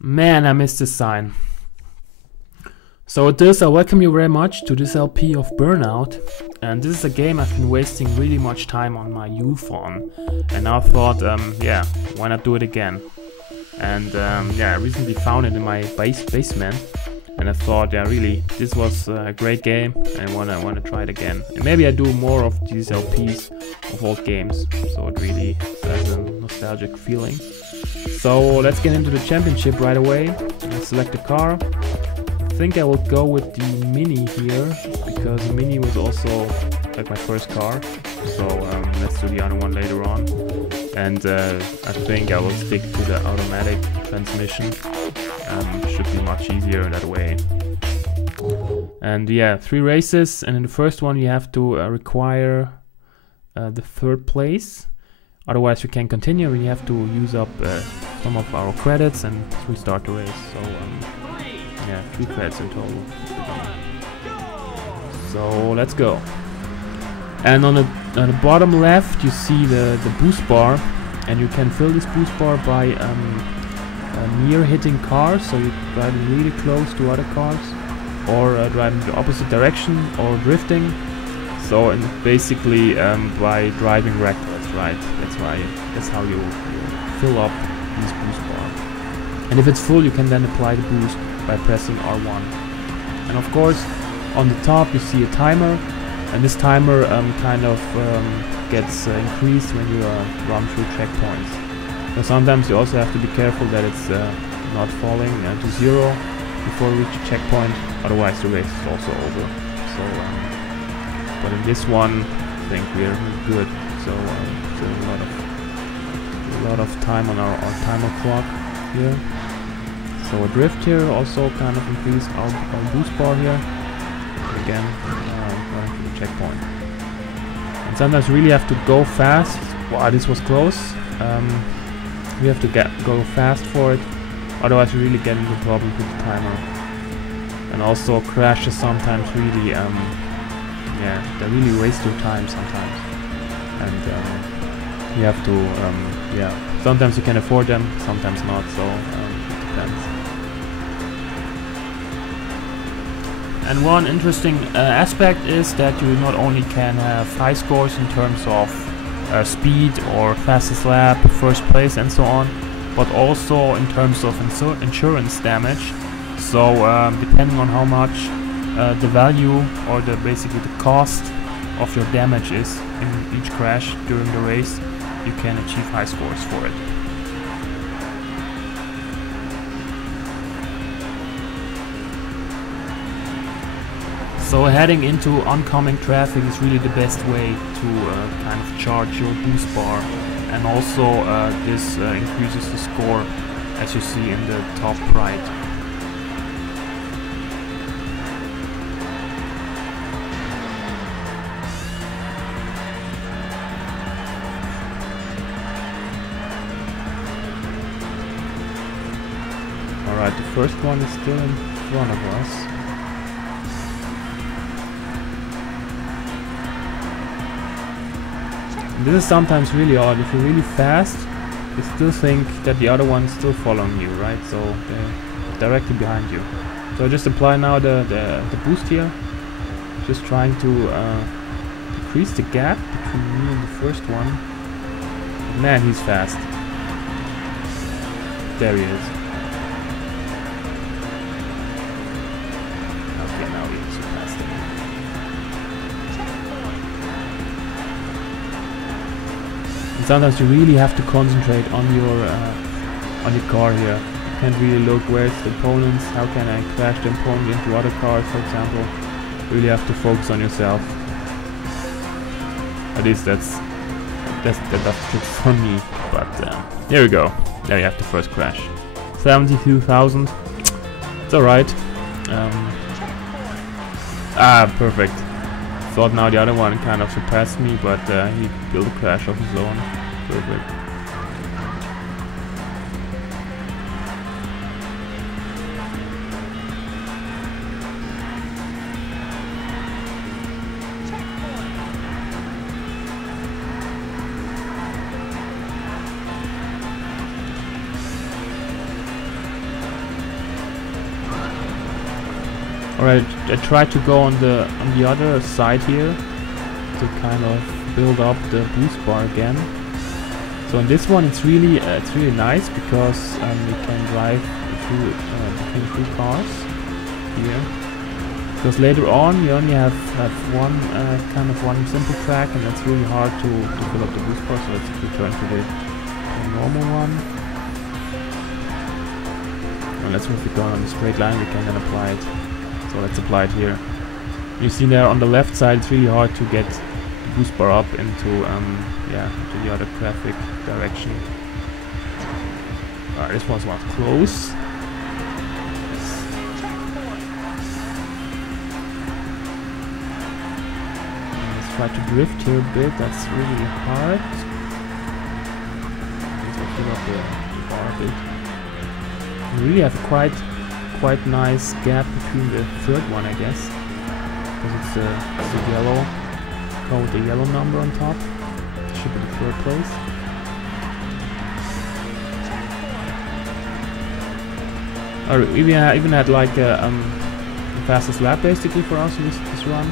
Man, I missed this sign. So with this, I welcome you very much to this LP of Burnout. And this is a game I've been wasting really much time on my youth on. And now I thought, yeah, why not do it again? And yeah, I recently found it in my basement. And I thought, yeah, really, this was a great game. And I wanna try it again. And maybe I do more of these LPs of old games. So it really has a nostalgic feeling. So let's get into the championship right away. I'll select a car. I think I will go with the Mini here, because the Mini was also like my first car. So let's do the other one later on. And I think I will stick to the automatic transmission. Should be much easier that way. And yeah, 3 races, and in the first one you have to require the 3rd place. Otherwise you can continue. We have to use up some of our credits and restart the race. So yeah, 3 credits in total. So let's go. And on the bottom left you see the boost bar, and you can fill this boost bar by near hitting cars, so you drive really close to other cars, or drive in the opposite direction, or drifting. So and basically by driving reckless, right? That's how you fill up these boost bar. And if it's full, you can then apply the boost by pressing R1. And of course, on the top you see a timer, and this timer kind of gets increased when you run through checkpoints. So sometimes you also have to be careful that it's not falling to 0 before you reach a checkpoint, otherwise the race is also over. So, but in this one, I think we're good. So still a lot of time on our timer clock here. So a drift here also kind of increase our boost bar here. Again, running to the checkpoint. And sometimes you really have to go fast. Wow, this was close. You have to go fast for it, otherwise you really get into problems with the timer. And also crashes sometimes really, yeah, they really waste your time sometimes. And you have to, yeah, sometimes you can afford them, sometimes not, so it depends. And one interesting aspect is that you not only can have high scores in terms of speed or fastest lap, first place and so on, but also in terms of insurance damage. So depending on how much the value or basically the cost of your damage is in each crash during the race, you can achieve high scores for it. So heading into oncoming traffic is really the best way to kind of charge your boost bar, and also this increases the score, as you see in the top right. Alright, the first one is still in front of us. This is sometimes really odd. If you're really fast, you still think that the other one's still following you, right? So they're directly behind you. So I just apply now the boost here. Just trying to decrease the gap between me and the first one. Man, he's fast. There he is. Okay, now he is faster. And sometimes you really have to concentrate on your car here. You can't really look where's the opponents, how can I crash the opponent into other cars, for example. You really have to focus on yourself. At least that's good for me. But here we go. There you have the first crash. 72,000. It's alright. Perfect. Thought now the other one kind of surpassed me, but he built a crash of his own. Perfect. Alright, I tried to go on the other side here to kind of build up the boost bar again. So in this one it's really nice because you can drive through between two cars here. Because later on you only have one kind of one simple track, and that's really hard to fill up the boost bar. So let's return to the normal one. And let's move it down on the straight line. We can then apply it. So let's apply it here. You see there on the left side, it's really hard to get the boost bar up into to the other traffic direction. Alright, this was close. Let's try to drift here a bit. That's really hard. Let's fill up the bar a bit. We really have quite nice gap between the third one, I guess, because it's a yellow car with a yellow number on top. It should be the third place. Or we even had like the fastest lap basically for us in this run.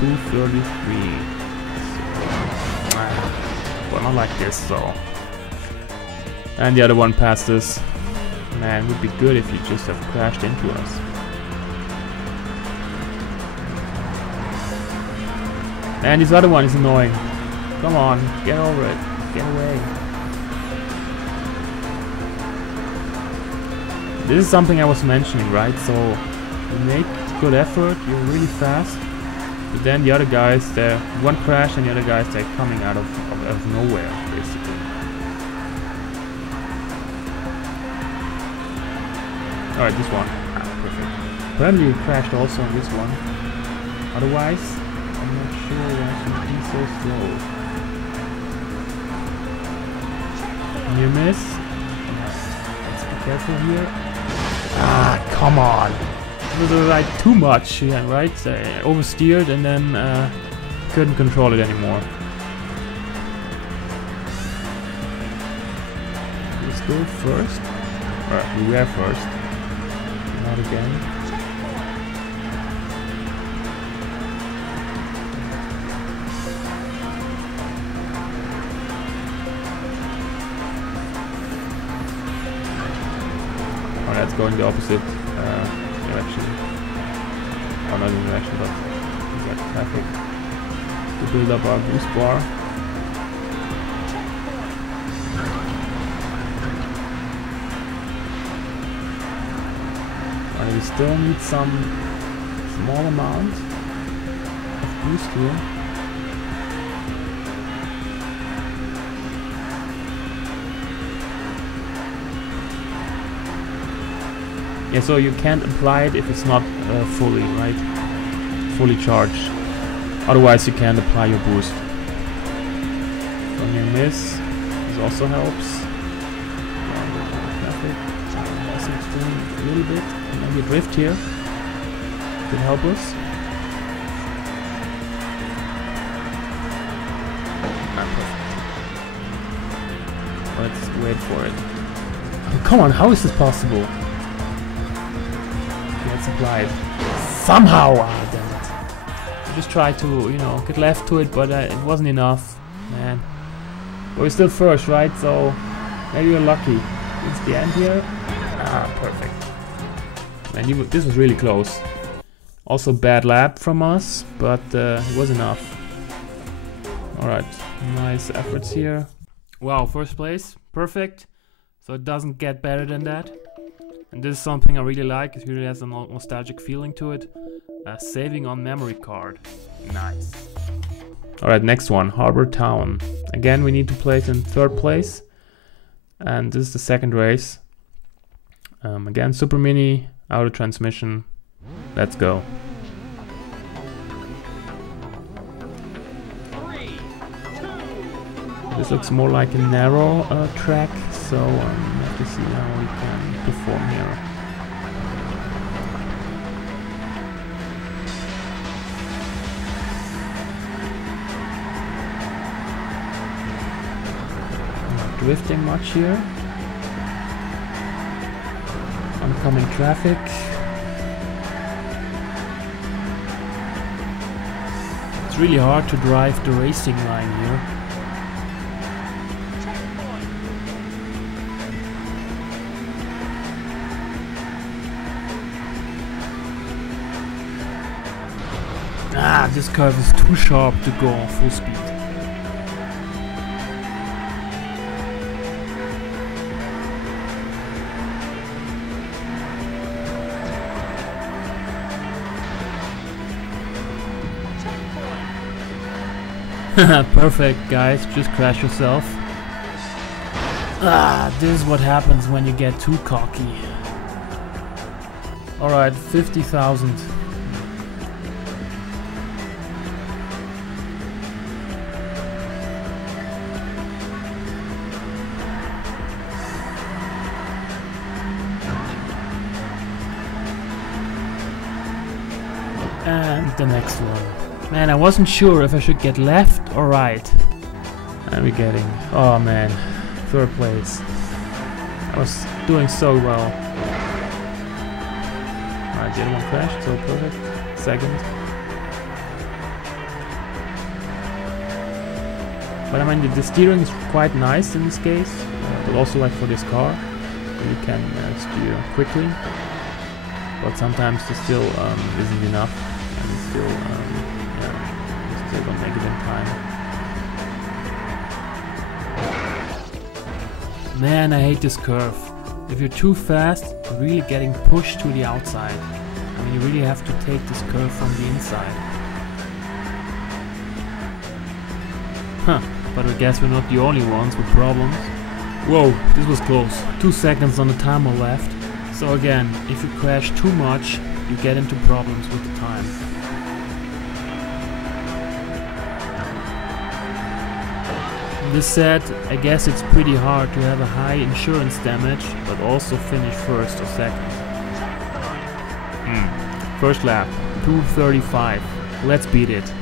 2:33. Well, not like this though. And the other one passed us. Man, it would be good if you just have crashed into us. And this other one is annoying. Come on, get over it. Get away. This is something I was mentioning, right? So you make good effort, you're really fast, but then the other guys, they're one crash and the other guys, they're coming out of nowhere, basically. Alright, this one. Perfect. Apparently you crashed also on this one. Otherwise, I'm not sure why it should be so slow. Near miss. Let's be careful here. Ah, come on. It was like too much, yeah, right? Oversteered and then couldn't control it anymore. Let's go first. Alright, we were first. Not again. Oh, let's go in the opposite direction. Oh, not in the direction, but exact traffic to build up our boost bar. We still need some small amount of boost here. Yeah, so you can't apply it if it's not fully, right? Fully charged. Otherwise you can't apply your boost. When you miss, this also helps. A little bit. Maybe a drift here could help us. Let's wait for it. Oh, come on, how is this possible? Okay, let's apply it. Somehow! Ah, damn it. I just tried to, you know, get left to it, but it wasn't enough. Man. But we're still first, right? So maybe we're lucky. It's the end here. Ah, perfect. And this was really close. Also bad lap from us, but it was enough. Alright, nice efforts here. Wow, first place, perfect. So it doesn't get better than that. And this is something I really like. It really has a nostalgic feeling to it. Saving on memory card. Nice. Alright, next one, Harbor Town. Again, we need to place in third place. And this is the second race. Again, Super Mini, auto transmission. Let's go. 3, 2. This looks more like a narrow track, so we have to see how we can perform here. Not drifting much here. Oncoming traffic. It's really hard to drive the racing line here. Ah, this curve is too sharp to go on full speed. Perfect, guys, just crash yourself. Ah, this is what happens when you get too cocky. Alright, 50,000. And the next one. Man, I wasn't sure if I should get left or right. And we're getting... Oh man, 3rd place. I was doing so well. Alright, the other one crashed, so perfect. 2nd. But I mean, the steering is quite nice in this case. But also like for this car. You can steer quickly. But sometimes it still isn't enough. And it's still, you still don't make it in time. Man, I hate this curve. If you're too fast, you're really getting pushed to the outside. I mean, you really have to take this curve from the inside. Huh, but I guess we're not the only ones with problems. Whoa, this was close. 2 seconds on the timer left. So again, if you crash too much, you get into problems with the time. This said, I guess it's pretty hard to have a high insurance damage, but also finish 1st or 2nd. First lap, 2:35. Let's beat it.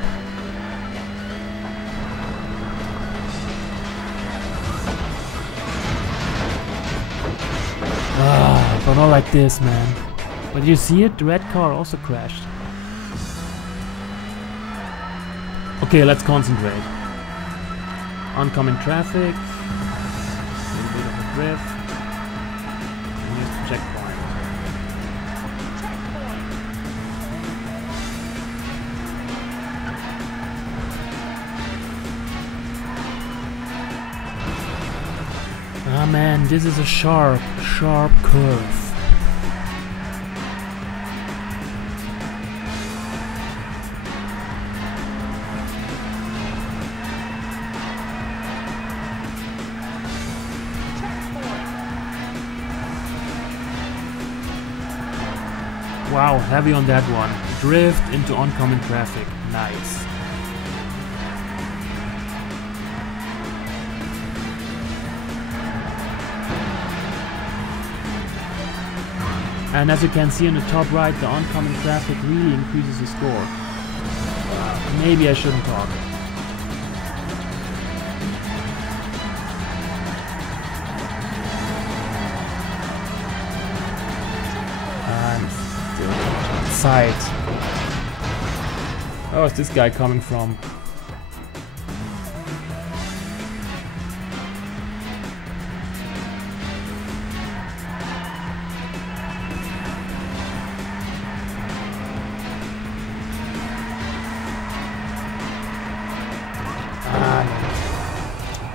But not like this, man. But you see it? The red car also crashed. Okay, let's concentrate. Oncoming traffic. A little bit of a drift. And here's the checkpoint. Ah man, this is a sharp curve. Wow, heavy on that one. Drift into oncoming traffic. Nice. And as you can see on the top right, the oncoming traffic really increases the score. Maybe I shouldn't talk. And still side. Oh, is this guy coming from?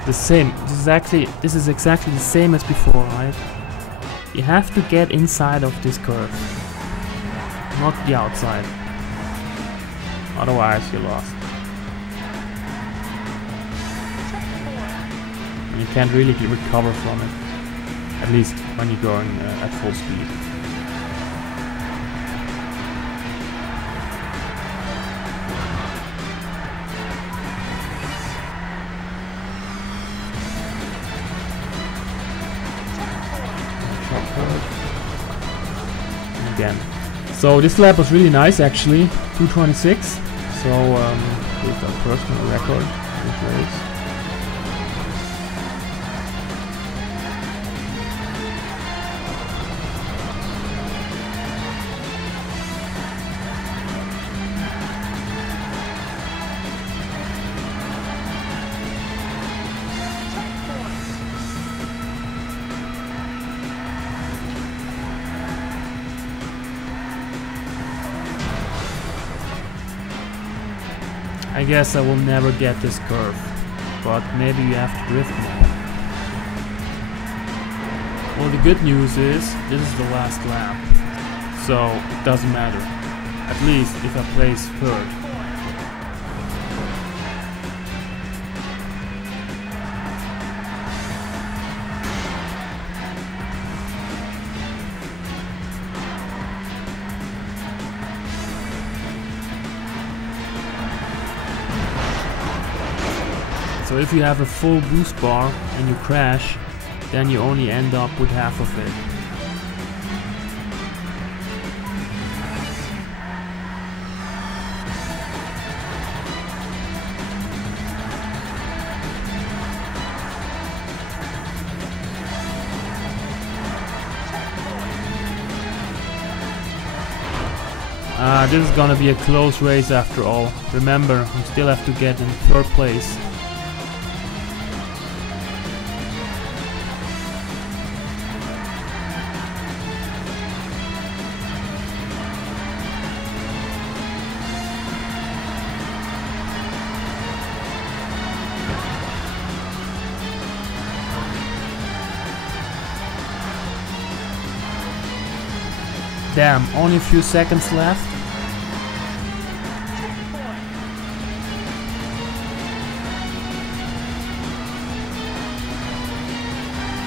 The same. This is exactly the same as before, right? You have to get inside of this curve, not the outside. Otherwise, you're lost. And you can't really recover from it, at least when you're going at full speed. Again. So this lap was really nice actually, 2:26. So here's our personal record in this race. I guess I will never get this curve, but maybe you have to drift more. Well, the good news is, this is the last lap, so it doesn't matter, at least if I place third. So if you have a full boost bar and you crash, then you only end up with half of it. This is gonna be a close race after all. Remember, I still have to get in third place. Damn, only a few seconds left.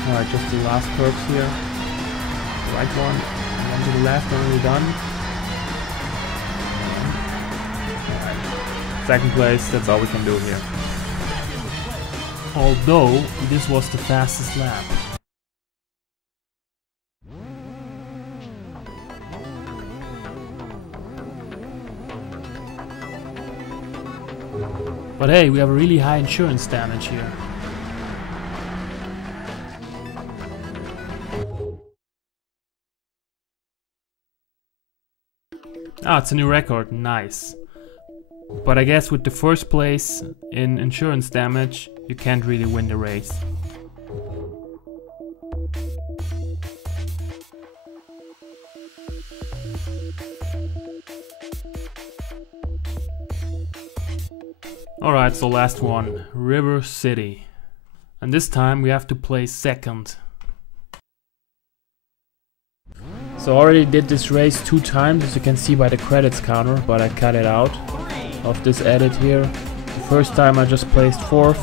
Alright, just the last curves here. Right one, and then to the left, and we're done. Alright. Second place, that's all we can do here. Although, this was the fastest lap. But hey, we have a really high insurance damage here. Ah, it's a new record, nice. But I guess with the first place in insurance damage, you can't really win the race. Alright, so last one, River City. And this time we have to place second. So I already did this race 2 times, as you can see by the credits counter, but I cut it out of this edit here. The first time I just placed 4th,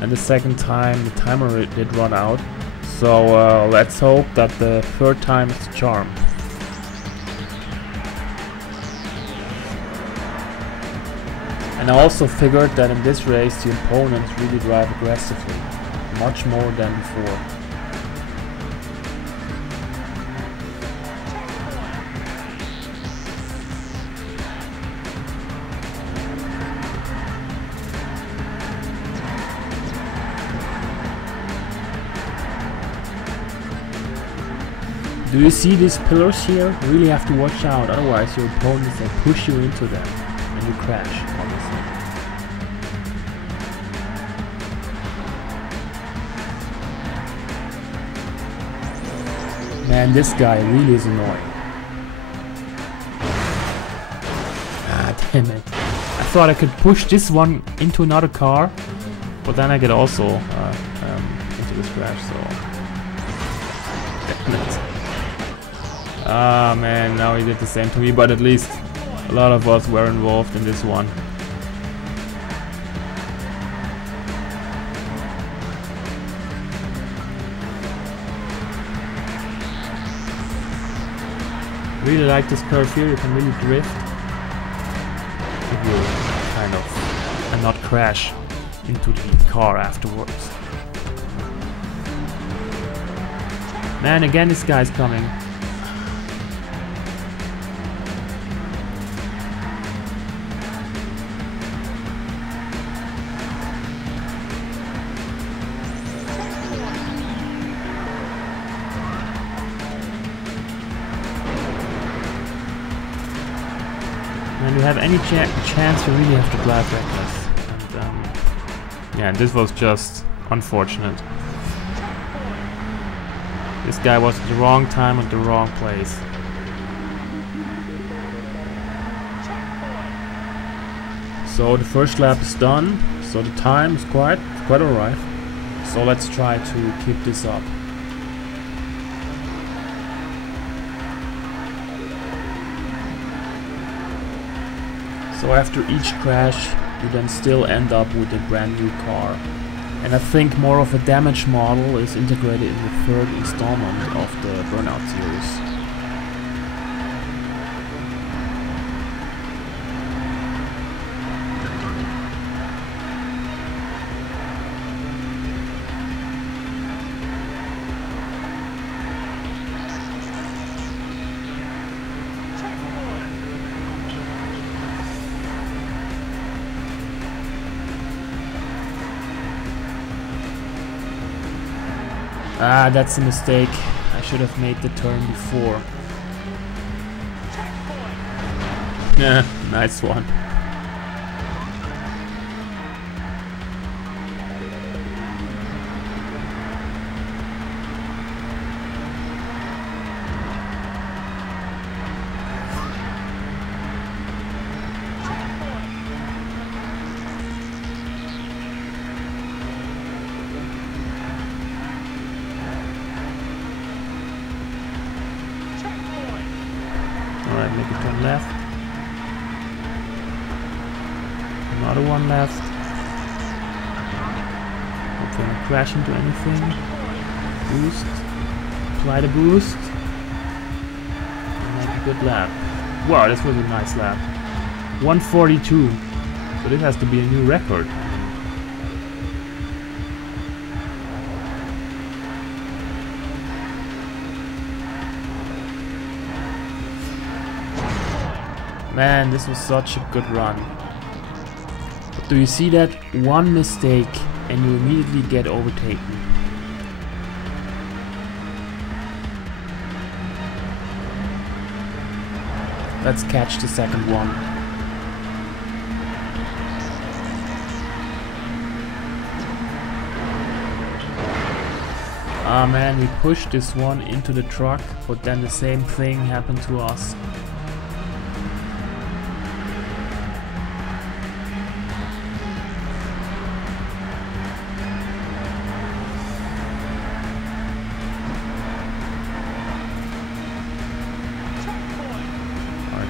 and the second time the timer did run out. So let's hope that the 3rd time is the charm. And I also figured that in this race the opponents really drive aggressively, much more than before. Do you see these pillars here? You really have to watch out, otherwise your opponents will push you into them and you crash, obviously. Man, this guy really is annoying. Ah, damn it. I thought I could push this one into another car, but then I get also into this crash, so... Damn it. Ah man, now he did the same to me, but at least a lot of us were involved in this one. Really like this curve here, you can really drift if you kind of and not crash into the car afterwards. Man, again this guy's coming. When you have any chance, you really have to drive reckless. And yeah, this was just unfortunate. This guy was at the wrong time at the wrong place. So the first lap is done, so the time is quite alright. So let's try to keep this up. So after each crash, you then still end up with a brand new car. And I think more of a damage model is integrated in the third installment of the Burnout series. Ah, that's a mistake. I should have made the turn before. Yeah, nice one. Alright, make a turn left. Another one left. Hopefully not crash into anything. Boost. Apply the boost. And make a good lap. Wow, this was a nice lap. 142. So this has to be a new record. Man, this was such a good run. But do you see that? One mistake and you immediately get overtaken. Let's catch the second one. Ah man, we pushed this one into the truck, but then the same thing happened to us.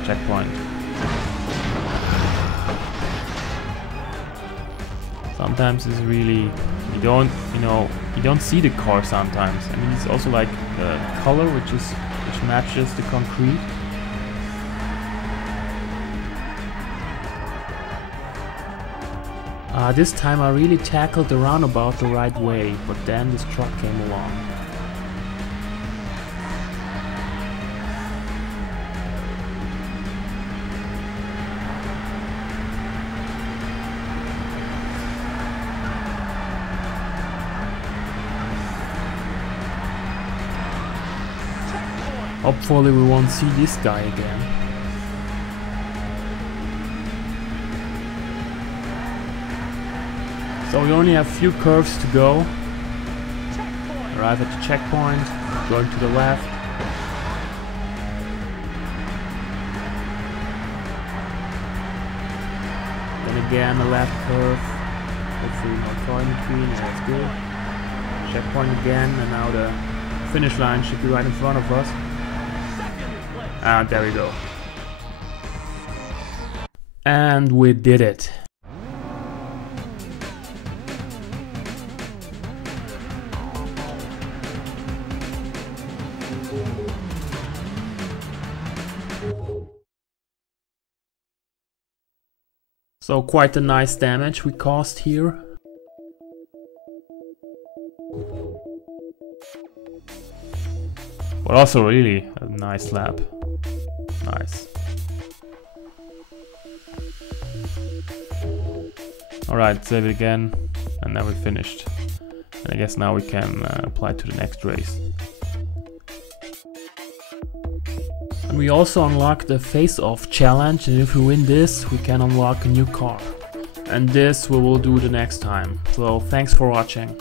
Checkpoint. Sometimes it's really, you don't see the car sometimes. I mean, it's also like color which matches the concrete. This time I really tackled the roundabout the right way, but then this truck came along. Hopefully we won't see this guy again. So we only have a few curves to go. Arrive at the checkpoint, going to the left. Then again a left curve. Hopefully no car in between, yeah, that's good. Checkpoint again, and now the finish line should be right in front of us. And there we go. And we did it. So quite a nice damage we caused here. But also really a nice lap. Nice. Alright, save it again, and now we're finished. And I guess now we can apply to the next race. And we also unlock the face-off challenge, and if we win this, we can unlock a new car. And this we will do the next time. So thanks for watching.